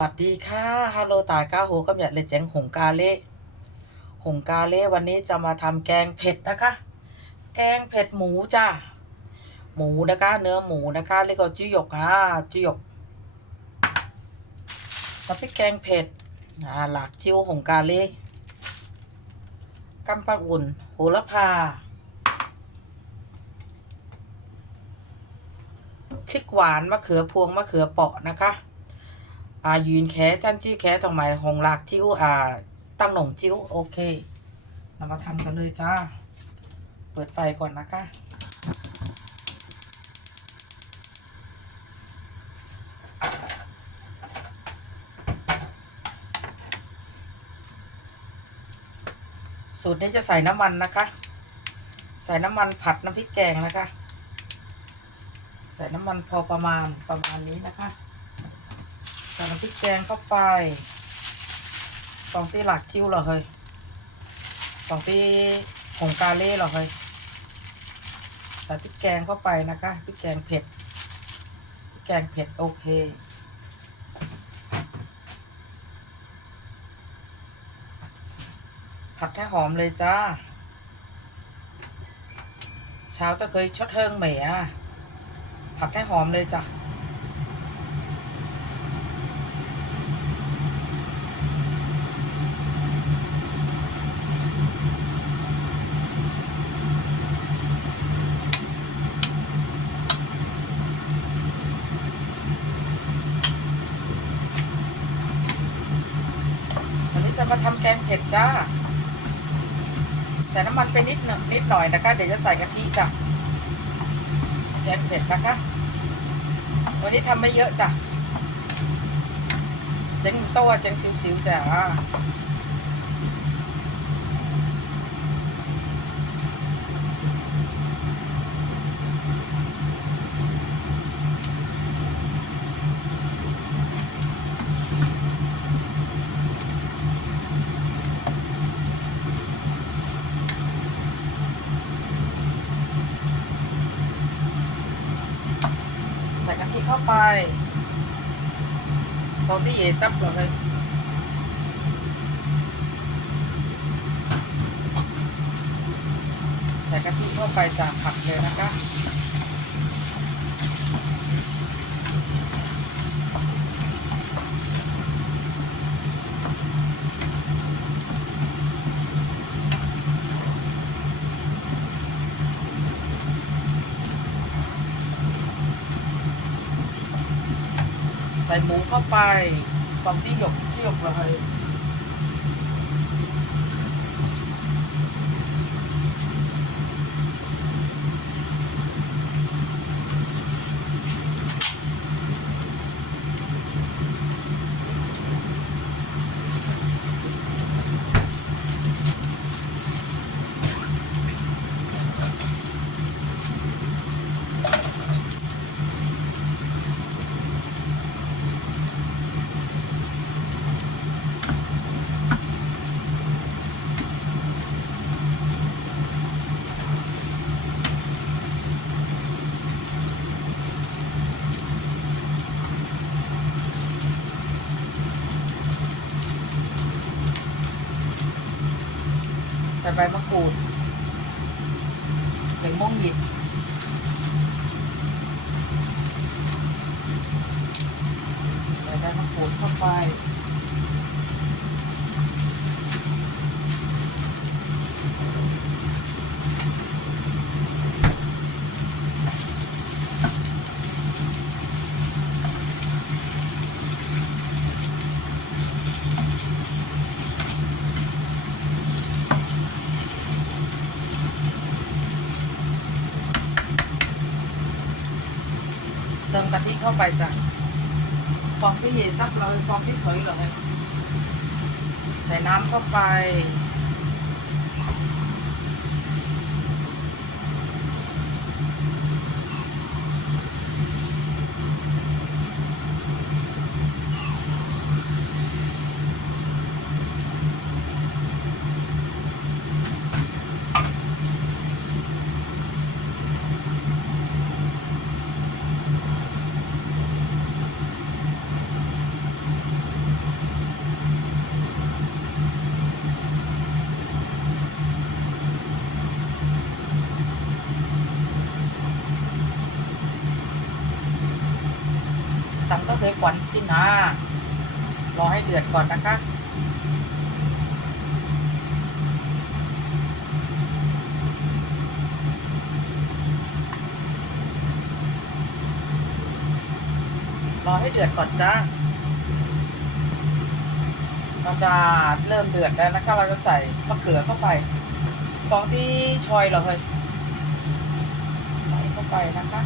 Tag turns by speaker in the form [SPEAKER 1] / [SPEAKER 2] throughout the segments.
[SPEAKER 1] สวัสดีค่ะฮัลโหลตายก้าโหกำหยัดเลยแจงหงกาเล่หงกาเล่วันนี้จะมาทำแกงเผ็ดนะคะ แกงเผ็ดหมูจ้าหมูนะคะ เนื้อหมูนะคะเรียกว่าจุยกค่ะจุยกน้ำพริกแกงเผ็ดอ่าหลากจิ้วหงกาเล่กำปะอุ่นโหระพาพริกหวานมะเขือพวงมะเขือเปาะนะคะ อ่ายืนแค่จันจี้แค่ตรงไหมหงหลากจิ้วอ่า ตั้งหนงจิ้วโอเค เรามาทำกันเลยจ้า เปิดไฟก่อนนะคะสูตรนี้จะใส่น้ำมันนะคะ ใส่น้ำมันผัดน้ำพริกแกงนะคะ ใส่น้ำมันพอประมาณประมาณนี้นะคะ ใส่น้ำพริกแกงเข้าไปสองตีหลักจิ้วเหรอเฮ้ยสองตีผงกาเล่เหรอเฮ้ยใส่พริกแกงเข้าไปนะคะพริกแกงเผ็ดพริกแกงเผ็ดโอเคผัดให้หอมเลยจ้า เช้าจะเคยชดเทิงเหมยอผัดให้หอมเลยจ้ะ มาทำแกงเผ็ดจ้า ใส่น้ำมันไปนิดหนึ่งนิดหน่อยนะคะ เดี๋ยวจะใส่กะทิจ้ะแกงเผ็ดนะคะ วันนี้ทำไม่เยอะจ้ะ เจ๊งโต้เจ๊งสิวๆจ้ะใส่กะทิเข้า ไปตอนที่เยจับเลยใส่กะทิเข้าไปจากผักเลยนะคะ ใส่หมูเข้าไปฟองที่หยกที่หยกเลย ส่ใบมะกรูดใส่ม่วงหยิบใส่ใบมะกรูดเข้าไป เติมกะทิเข้าไปจ้ะฟองที่เย็นซับเราฟองที่สวยเลยใส่น้ำเข้าไป ใก็เคยขวัญสินะรอให้เดือดก่อนนะคะรอให้เดือดก่อนจ้าเราจะเริ่มเดือดแล้วนะคะ เราจะใส่มะเขือเข้าไปฟองที่ชอยเราเลยใส่เข้าไปนะคะ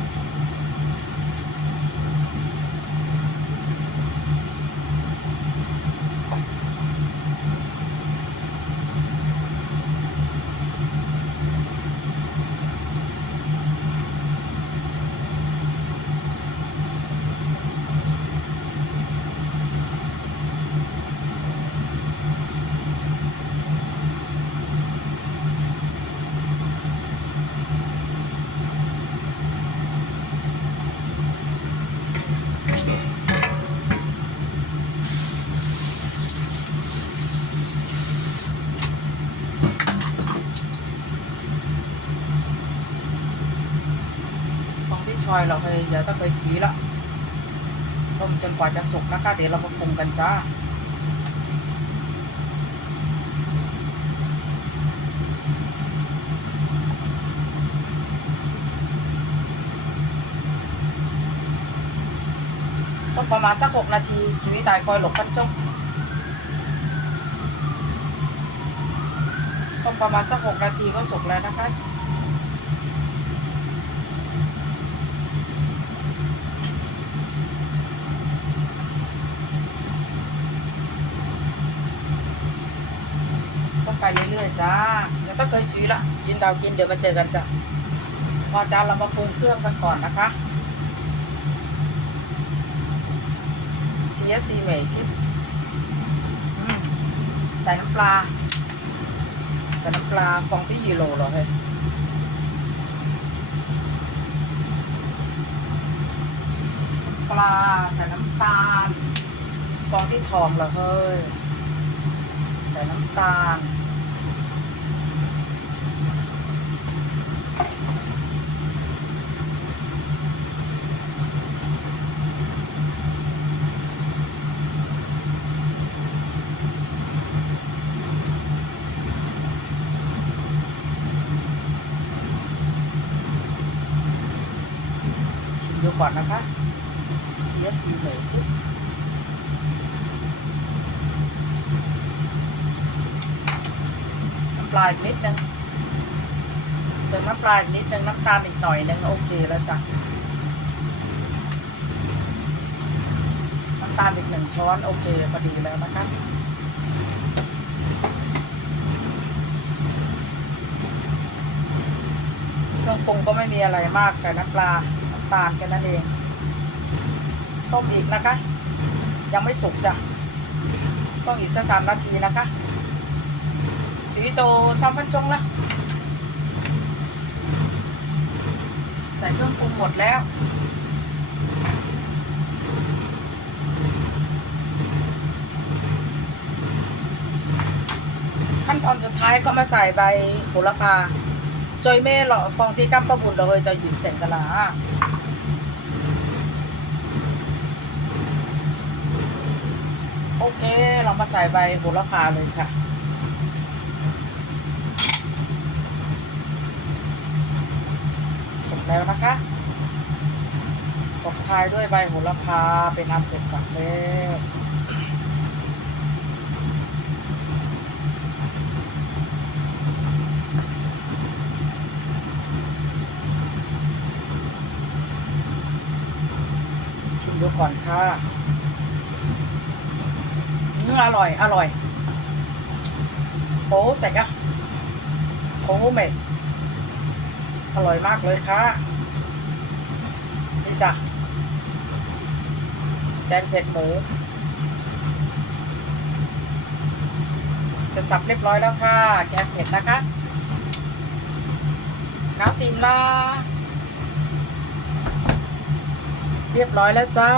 [SPEAKER 1] ฟองที่ชอยเราเคยเดี๋ยต้องเคยขีละต้มจนกว่าจะสุกนะคะเดี๋ยวเรามาปรุงกันจ้าต้องประมาณสักหกนาทีจุ้ยตายคอยหลบกันจ้องต้องประมาณสักหกนาทีก็สุกแล้วนะคะ ไปเรื่อยๆจ้าเดี๋ยวต้องเคยจุ้ยละจินดาวกินเดี๋ยวมาเจอกันจ้ะพอจ้าเรามาปรุงเครื่องกันก่อนนะคะเสียสีเหมยสิอืมใส่น้ำปลาใส่น้ำปลาฟองที่ยีโรเหรอเฮ้ยปลาใส่น้ำตาล ฟองที่ทองเหรอเฮ้ย ใส่น้ำตาล ชิมดูก่อนนะคะเสียสีเหมยสิน้ำปลาอีกนิดนึงเติมน้ำปลาอีกนิดนึงน้ำตาลอีกหน่อยนึงโอเคแล้วจ้ะน้ำตาลอีกหนึ่งช้อนโอเคพอดีแล้วนะคะเครื่องปรุงก็ไม่มีอะไรมากใส่น้ำปลาำตาลแค่นั้นเอง ต้มอีกนะคะ ยังไม่สุกจ้ะ ต้องอีกสักสามนาทีนะคะจุยโตซ้ำพันจงละใส่เครื่องปรุงหมดแล้วขั้นตอนสุดท้ายก็มาใส่ใบโหระพา จอยเม่หรอฟองที่กับประบุญเราเลยจะหยุดเสียงกันละโอเคเรามาใส่ใบโหระพาเลยค่ะสุกแล้วนะคะตบท้ายด้วยใบโหระพาเป็นน้ำเสร็จสับแล้ว ดูก่อนค่ะเนื้ออร่อย อร่อยโอ้ใส่กะโอ้เม็ดอร่อยมากเลยค่ะนี่จ้ะแกงเผ็ดหมูเสร็จสับเรียบร้อยแล้วค่ะ แกงเผ็ดนะคะน้ำตีนลา เรียบร้อยแล้วจ้า